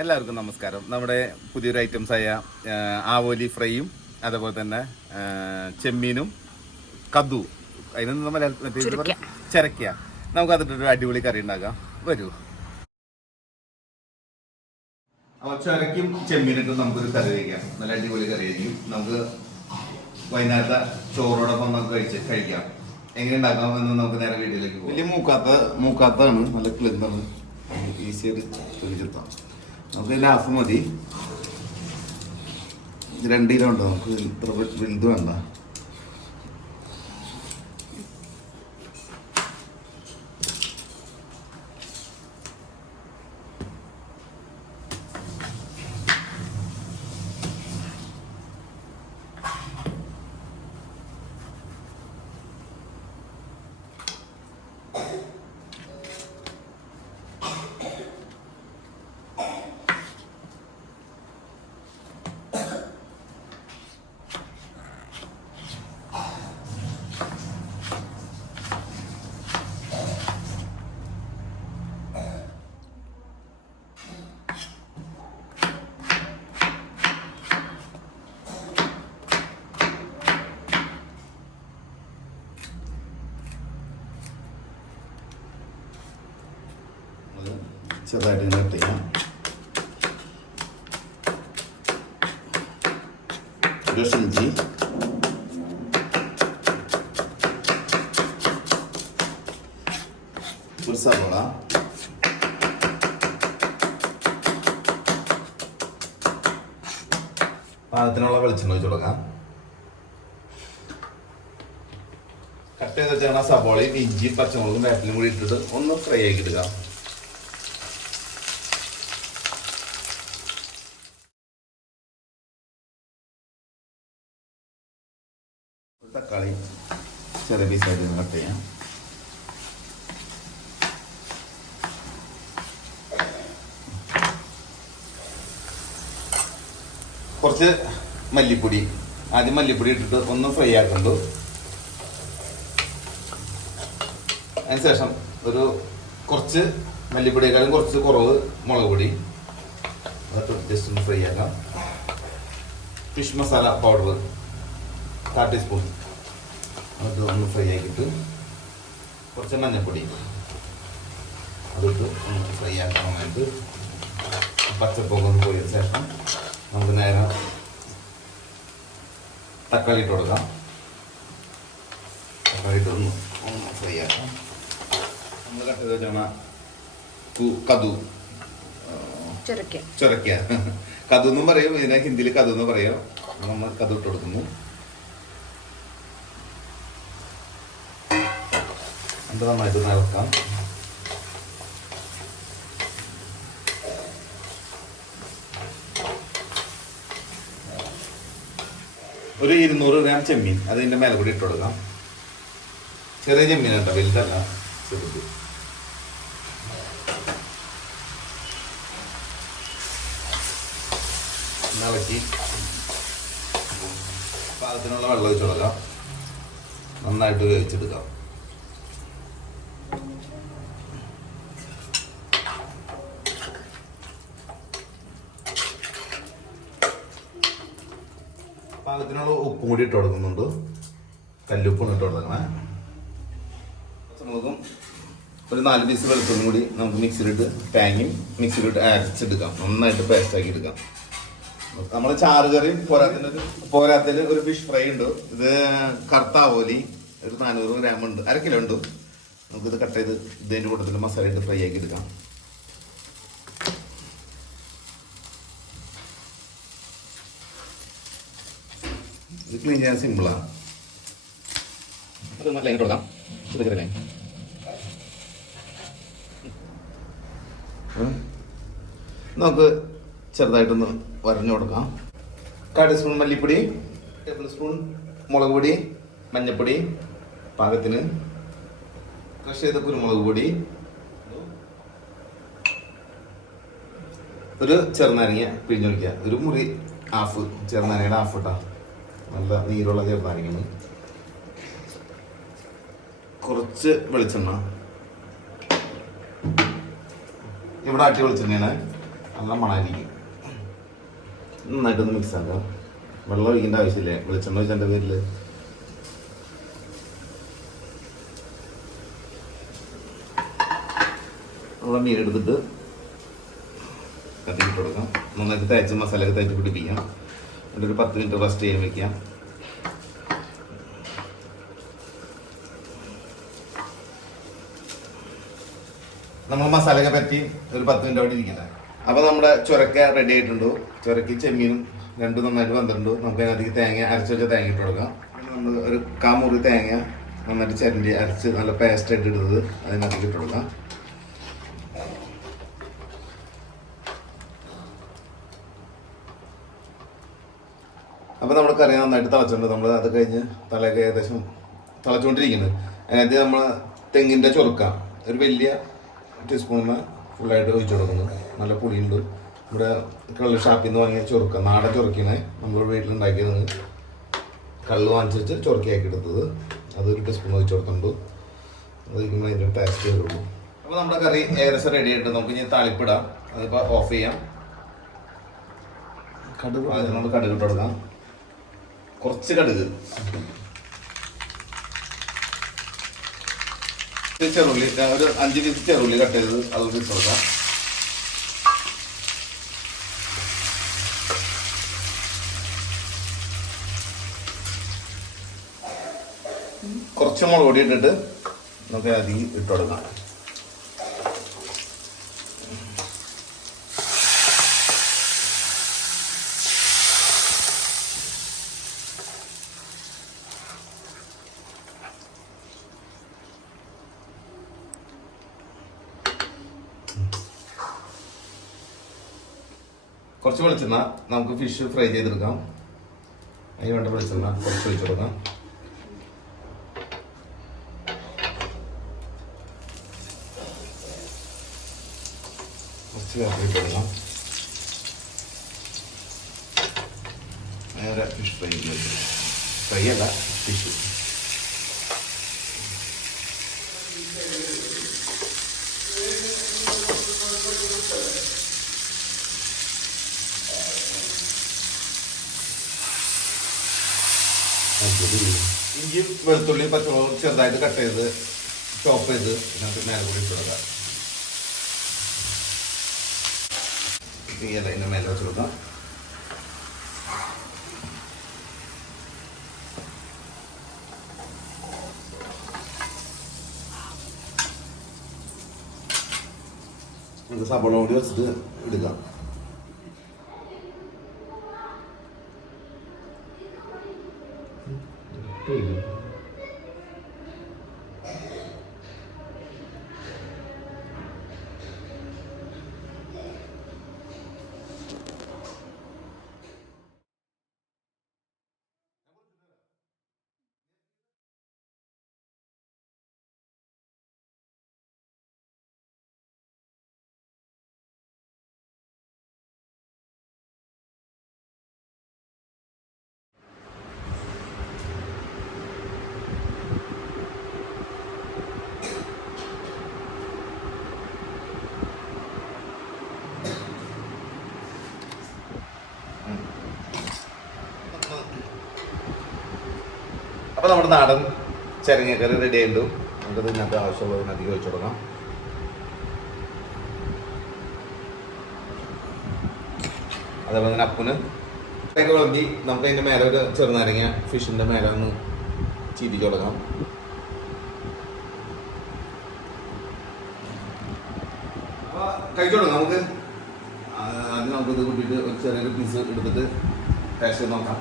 എല്ലാവർക്കും നമസ്കാരം. നമ്മുടെ പുതിയൊരു ഐറ്റംസ് ആയ ആവോലി ഫ്രൈയും അതേപോലെ തന്നെ ചെമ്മീനും കദ്ദു. അതിനൊന്നും നമ്മൾ മറ്റേ പറയും? നമുക്ക് അതിട്ടൊരു അടിപൊളി കറി ഉണ്ടാക്കാം. വരൂ. അപ്പോൾ ചിരക്കും ചെമ്മീനൊക്കെ നമുക്കൊരു കറി വയ്ക്കാം നല്ല അടിപൊളി കറി ആയിരിക്കും. നമുക്ക് വൈകുന്നേരത്തെ ചോറോടൊപ്പം നമുക്ക് കഴിച്ച് കഴിക്കാം. എങ്ങനെ ഉണ്ടാക്കാം എന്ന് നമുക്ക് നേരെ വീട്ടിലേക്ക് പോകാം വലിയ മൂക്കാത്ത മൂക്കാത്തതാണ്. നല്ല ക്ലിന്നാണ്. ഈസിയായിട്ട് ചെത്താം നമുക്ക് ഹാഫ് മതി. രണ്ട് കിലോ ഉണ്ടോ? നമുക്ക് വലുത് വേണ്ട അത് ചെറുതായിട്ട് ഇങ്ങനെ ചെയ്യാം. ഇഞ്ചി ഒരു സവോള. പാകത്തിനുള്ള വെളിച്ചെണ്ണ ഒഴിച്ചു കൊടുക്കാം. കട്ട് ചെയ്ത് വെച്ചാൽ സവോളയും ഇഞ്ചിയും പച്ചമുളകും വേപ്പിലും കൂടി ഇട്ടിട്ട് ഒന്ന് ഫ്രൈ ആക്കി എടുക്കാം. തക്കാളി ചെറിയ പീസായിട്ട് കട്ട് ചെയ്യാം. കുറച്ച് മല്ലിപ്പൊടി. ആദ്യം മല്ലിപ്പൊടി ഇട്ടിട്ട് ഒന്ന് ഫ്രൈ ആക്കുന്നുണ്ട് അതിനുശേഷം ഒരു കുറച്ച് മല്ലിപ്പൊടിയേക്കാളും കുറച്ച് കുറവ് മുളക് പൊടി. അതൊക്കെ ജസ്റ്റ് ഒന്ന് ഫ്രൈ ആക്കാം. ഫിഷ് മസാല പൗഡർ കാൽ ടീസ്പൂൺ അത് ഒന്ന് ഫ്രൈ ആക്കിയിട്ട് കുറച്ച് മഞ്ഞപ്പൊടി അതിട്ട് ഒന്ന് ഫ്രൈ ആക്കാൻ വേണ്ടിയിട്ട് പച്ചപ്പൊക്കെ ഒന്ന് പോയതിന് ശേഷം നമുക്ക് നേരെ തക്കാളി ഇട്ട് കൊടുക്കാം. തക്കാളി ഇട്ടൊന്ന് ഒന്ന് ഫ്രൈ ആക്കാം. നമ്മൾ കട്ട് ചെയ്ത് കതു. ചെറുക്ക ചൊരക്ക. കതു എന്നും പറയും. ഇതിനെ ഹിന്ദിയിൽ കതു എന്ന് പറയാം. നമ്മൾ കതു ഇട്ട് കൊടുക്കുന്നു. അത് നന്നായിട്ട് ഒരു ഇരുന്നൂറ് ഗ്രാം ചെമ്മീൻ അതിന്റെ മേലെ കൂടി ഇട്ട് കൊടുക്കാം. ചെറിയ ചെമ്മീൻ കേട്ടോ വലുതല്ല ചെറുത്. ഇളക്കി. പാകത്തിനുള്ള വെള്ളം ഒഴിച്ച് കൊടുക്കാം. നന്നായിട്ട് വേവിച്ചെടുക്കാം. പാകത്തിനുള്ള ഉപ്പും കൂടി ഇട്ട് കൊടുക്കുന്നുണ്ട്. കല്ലുപ്പും ഇട്ട് കൊടുക്കണേ. പച്ചമുളകും ഒരു നാല് പീസ് വെളുത്തുള്ളും കൂടി നമുക്ക് മിക്സിയിലിട്ട് പാങ്ങി മിക്സിയിലിട്ട് അരച്ചെടുക്കാം. നന്നായിട്ട് പേസ്റ്റ് ആക്കി എടുക്കാം. നമ്മൾ ചാറുകറി പോരാത്തിന് ഒരു പോരാത്തിന് ഒരു ഫിഷ് ഫ്രൈ ഉണ്ട്. ഇത് കറുത്താവോലി ഒരു നാനൂറ് ഗ്രാം ഉണ്ട്. അര കിലോ ഉണ്ട്. നമുക്കിത് കട്ട് ചെയ്ത് ഇതിന്റെ കൂട്ടത്തിൽ മസാല ഇട്ട് ഫ്രൈ ആക്കി എടുക്കാം. ഇത് ക്ലീൻ ചെയ്യാൻ സിമ്പിളാണ് അത് നല്ല ലൈൻ കൊടുക്കാം. ചെറിയ ചെറിയ ലൈൻ നമുക്ക് ചെറുതായിട്ടൊന്ന് വരഞ്ഞു കൊടുക്കാം. കാൽ ടീസ്പൂൺ മല്ലിപ്പൊടി ടേബിൾ സ്പൂൺ മുളക് പൊടി മഞ്ഞൾപ്പൊടി പാകത്തിന് ക്രഷ് ചെയ്ത കുരുമുളക് പൊടി ഒരു ചെറുനാരങ്ങ പിഴിഞ്ഞൊഴിക്കുക ഒരു മുറി ഹാഫ് ചെറുനാരങ്ങയുടെ ഹാഫ് ഇട്ടാ നല്ല നീരുള്ള ചെറുനാരങ്ങയാണ് കുറച്ച് വെളിച്ചെണ്ണ. ഇവിടെ ആട്ടി വെളിച്ചെണ്ണയാണ്. നല്ല മണായിരിക്കും. നന്നായിട്ടൊന്ന് മിക്സ് ആക്കാം. വെള്ളം ഒഴിക്കേണ്ട ആവശ്യമില്ല. വെളിച്ചെണ്ണ ഒഴിച്ചതിന്റെ പേരിൽ നമ്മളെ മീൻ എടുത്തിട്ട് കത്തിയിട്ട് കൊടുക്കാം. നന്നായിട്ട് തേച്ച് മസാലയൊക്കെ തേച്ച് പിടിപ്പിക്കാം. ഒരു പത്ത് മിനിറ്റ് റെസ്റ്റ് ചെയ്യാൻ വയ്ക്കാം നമ്മൾ മസാലയൊക്കെ പറ്റി ഒരു പത്ത് മിനിറ്റ് അവിടെ ഇരിക്കട്ടെ. അപ്പോൾ നമ്മുടെ ചുരക്ക റെഡി ആയിട്ടുണ്ട്. ചുരക്കി ചെമ്മീനും രണ്ടും നന്നായിട്ട് വന്നിട്ടുണ്ട് നമുക്ക് അതിനകത്തേക്ക് തേങ്ങ അരച്ച് വെച്ച തേങ്ങ ഇട്ട് കൊടുക്കാം. നമ്മൾ ഒരു കാമുറി തേങ്ങ നന്നായിട്ട് ചരണ്ടി അരച്ച് നല്ല പേസ്റ്റ് ആയിട്ട് ഇടുന്നത് അതിനകത്തേക്ക് ഇട്ട് കൊടുക്കാം. അപ്പോൾ നമുക്കറിയാം കറി നന്നായിട്ട് തിളച്ചിട്ടുണ്ട്. നമ്മൾ അത് കഴിഞ്ഞ് തലയൊക്കെ ഏകദേശം തിളച്ചുകൊണ്ടിരിക്കുന്നത് അതിനകത്ത് നമ്മൾ തെങ്ങിന്റെ ചൊറുക്ക ഒരു വലിയ ടീസ്പൂണിന് ഫുള്ളായിട്ട് ഒഴിച്ചു കൊടുക്കുന്നു. നല്ല പുളിയുണ്ട്. ഇവിടെ കള്ള് ഷാപ്പിൽ നിന്ന് വാങ്ങിയ ചൊറുക്ക നാടൻ ചൊറുക്കിനെ നമ്മൾ വീട്ടിലുണ്ടാക്കിയത്. കള്ള് വാങ്ങിച്ചിട്ട് ചൊറുക്കയാക്കി എടുത്തത്. അതൊരു ടീസ്പൂൺ ഒഴിച്ചു കൊടുത്തിട്ടുണ്ട്. അത് കഴിക്കുമ്പോൾ അതിന്റെ ടേസ്റ്റ് വരുള്ളൂ അപ്പോൾ നമ്മുടെ കറി ഏകദേശം റെഡി ആയിട്ട് നമുക്ക് ഇനി താളിപ്പിടാം. അതിപ്പോൾ ഓഫ് ചെയ്യാം. കടുക് അതിനോട് നമ്മൾ കടുക് ഇട്ട് കൊടുക്കാം. കുറച്ച് കടുക്. ചെറുള്ളി ഒരു അഞ്ച് പീസ് ചെറുള്ളി കട്ട് ചെയ്ത് അത് കൊടുക്കാം. കുറച്ച് മുളക് പൊടി ഇട്ടിട്ട് നമുക്ക് അധികം ഇട്ട് കൊടുക്കാം. കുറച്ച് വെളിച്ചെണ്ണ നമുക്ക് ഫിഷ് ഫ്രൈ ചെയ്തെടുക്കാം. അതിന് വേണ്ട വെളിച്ചെണ്ണ കുറച്ച് ഒഴിച്ചു കൊടുക്കാം. കുറച്ച് കറിയിട്ട് കൊടുക്കാം. നേരെ ഫിഷ് ഫ്രൈ ഫ്രൈ അല്ല ഫിഷ് ഇഞ്ചിയും വെളുത്തുള്ളിയും പച്ചമുളകും ചെറുതായിട്ട് കട്ട് ചെയ്ത് ചോപ്പ് ചെയ്ത് ഇതിനകത്ത് മേലെ കൂടി ഇട്ട് കൊടുക്കാം. ഈ ഇല ഇതിന്റെ മേലെ വെച്ച് സബോള കൂടി വെച്ചിട്ട് എടുക്കാം അപ്പൊ നമ്മുടെ നാടൻ ചെരങ്ങക്കറി റെഡി ആയിട്ടു നമുക്കത് ഇതിനകത്ത് ആവശ്യമുള്ളതിന് അധികം ഒഴിച്ചു കൊടുക്കാം. അതേപോലെ തന്നെ അപ്പന് ഒക്കെ വിളമ്പി നമുക്ക് അതിന്റെ മേലെ ഒരു ചെറുനാരങ്ങ ഫിഷിന്റെ മേലെ ഒന്ന് ചീതിച്ചു കൊടുക്കാം. കഴിച്ചു നമുക്ക്. ആദ്യം നമുക്ക് ഇത് കൂട്ടിയിട്ട് ഒരു ചെറിയൊരു പീസ് എടുത്തിട്ട് ടേസ്റ്റ് നോക്കാം.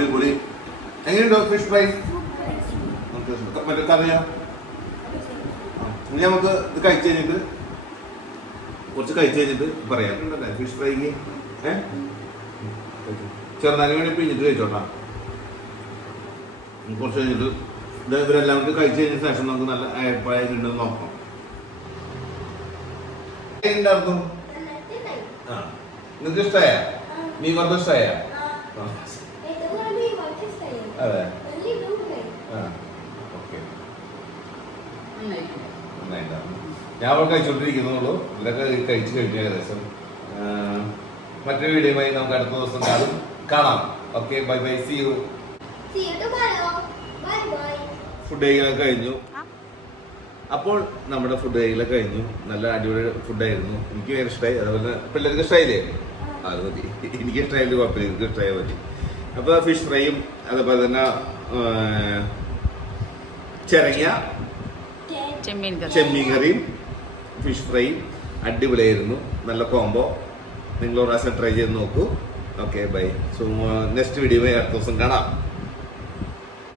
പൊളി പൊളി. എങ്ങനെയുണ്ടോ ഫിഷ് ഫ്രൈ മറ്റേ കറിയാ. ഇനി നമുക്ക് ഇത് കഴിച്ചു കഴിഞ്ഞിട്ട് കുറച്ച് കഴിച്ചു കഴിഞ്ഞിട്ട് പറയാം. ഉണ്ടല്ലേ? ഫിഷ് ഫ്രൈക്ക് ഏ? ചെറുനാരി വേണ്ടി പിഴിഞ്ഞിട്ട് കഴിച്ചോട്ടാ. കുറച്ച് കഴിഞ്ഞിട്ട് ഇത് ഇവരെല്ലാം കൂടി കഴിച്ചു കഴിഞ്ഞ ശേഷം നമുക്ക് നല്ല അയപ്പായിട്ടുണ്ടെന്ന് നോക്കാം. ഉണ്ടായിരുന്നു ആ നിങ്ങൾക്ക് ഇഷ്ടമായ മീൻ കുറച്ച് ഇഷ്ടമായ അതെ. വലിയ ഇതുണ്ടായി. ആ ഓക്കെ. നന്നായിട്ടാണ് ഞാൻ അവൾ കഴിച്ചോണ്ടിരിക്കുന്നുള്ളൂ. ഇതൊക്കെ കഴിച്ചു കഴിഞ്ഞു ഏകദേശം മറ്റൊരു വീഡിയോയുമായി നമുക്ക് അടുത്ത ദിവസം കാണും. കാണാം. Okay bye bye. See you. Food കഴിക്കലൊക്കെ കഴിഞ്ഞു. അപ്പോൾ നമ്മുടെ ഫുഡ് കഴിക്കലൊക്കെ കഴിഞ്ഞു. നല്ല അടിപൊളി ഫുഡായിരുന്നു എനിക്ക് ഭയങ്കര ഇഷ്ടമായി അതുപോലെ പിള്ളേർക്ക് ഇഷ്ടമായില്ലേ അത് മതി. എനിക്ക് ഇഷ്ടമായാലും കുഴപ്പമില്ല. എനിക്ക് ഇഷ്ടമായ മതി. അപ്പോൾ ഫിഷ് ഫ്രൈയും അതുപോലെ തന്നെ ചിരങ്ങിയ ചിരങ്ങ ചെമ്മീൻ ചെമ്മീൻ കറിയും ഫിഷ് ഫ്രൈയും അടിപൊളിയായിരുന്നു. നല്ല കോംബോ നിങ്ങൾ ഒരു പ്രാവശ്യം ട്രൈ ചെയ്ത് നോക്കൂ. Okay bye so next video അടുത്ത ദിവസം കാണാം.